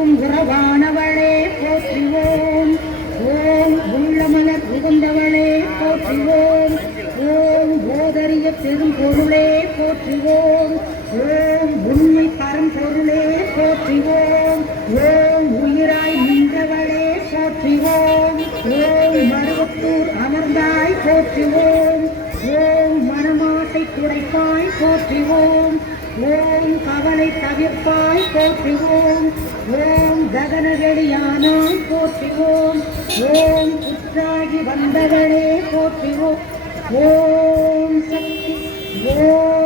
உலகுக்கும் உறவானவளே போற்றிவோம். ஓம் உள்ளமலர் புகுந்தவளே போற்றிவோம். ஓம் போதரிய பெரும்பொருளே போற்றிவோம். ஓம் உண்மை பரம்பொருளே போற்றிவோம். ஓம் உயிராய் நின்றவளே போற்றிவோம். ஓம் மருவத்தூர் அமர்ந்தாய் போற்றிவோம். ஓம் மனமாசை குறைப்பாய் போற்றிவோம். ஓம் கவலை தவிர்ப்பாய் போற்றிவோம். ஓம் ககன வெளியானாய் போற்றிவோம். ஓம் புற்றாகி வந்தவளே போற்றிவோம். ஓம் சக்தி. ஓம்